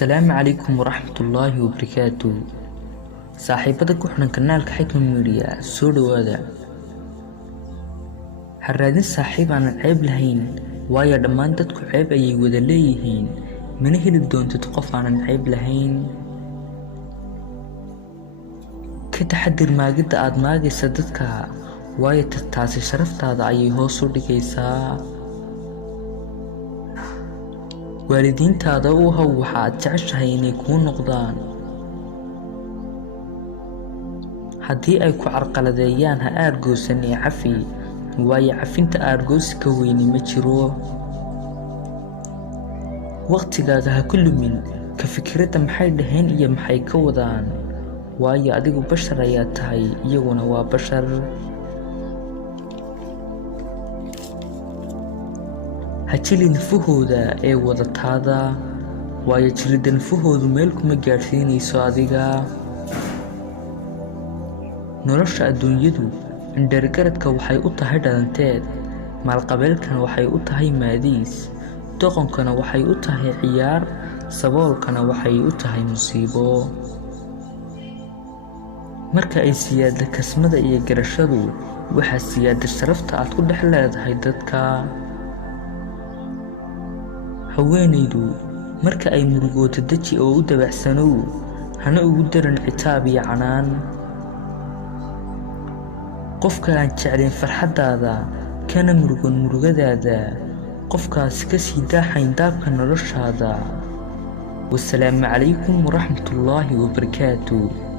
السلام عليكم ورحمة الله وبركاته. صاحبada ku xidhan kanaalka Xikma Media soo dhawaada. Harraadin saaxiib aan ceeb lahayn waayo dhammaan dadku ceeb ayay wada leeyihiin mana heli doontid qof aan ceeb lahayn. Ka taxadir maagida aad maagaysa dadka waayo taasi sharaftaada ayay hoos u dhigaysaa. waalidiintaada u haw waxa aad jeceshahay inay kuu noqdaan. haddii ay ku carqaladeeyaan ha aargoosan ee cafi waayo cafinta aargoosi ka weyni ma jiro. waqtigaaga ha ku lumin ka fikirada maxay dhaheen iyo maxay ka wadaan waayo adigu bashar ayaa tahay iyaguna waa bashar. hajili nafahooda ee wadataada waayo jirida nafahoodu meel kuma gaadhsiinayso adiga. nolosha adduunyadu indhergaradka waxay u tahay dhalanteed, maalqabeelkana waxay u tahay maadiis, doqonkana waxay u tahay ciyaar, saboolkana waxay u tahay musiibo. marka ay siyaada kasmada iyo garashadu waxaa siyaada sharafta aad ku dhex leedahay dadka. haweenaydu marka ay murugooto daji oo u dabacsanow hana ugu daran citaab iyo canaan. qofka aan jeclayn farxadaada kana murugan murugadaada qofkaasi ka sii daaxayn daabka noloshaada. wasalaamu calaykum waraxmatullaahi wabarakaatuh.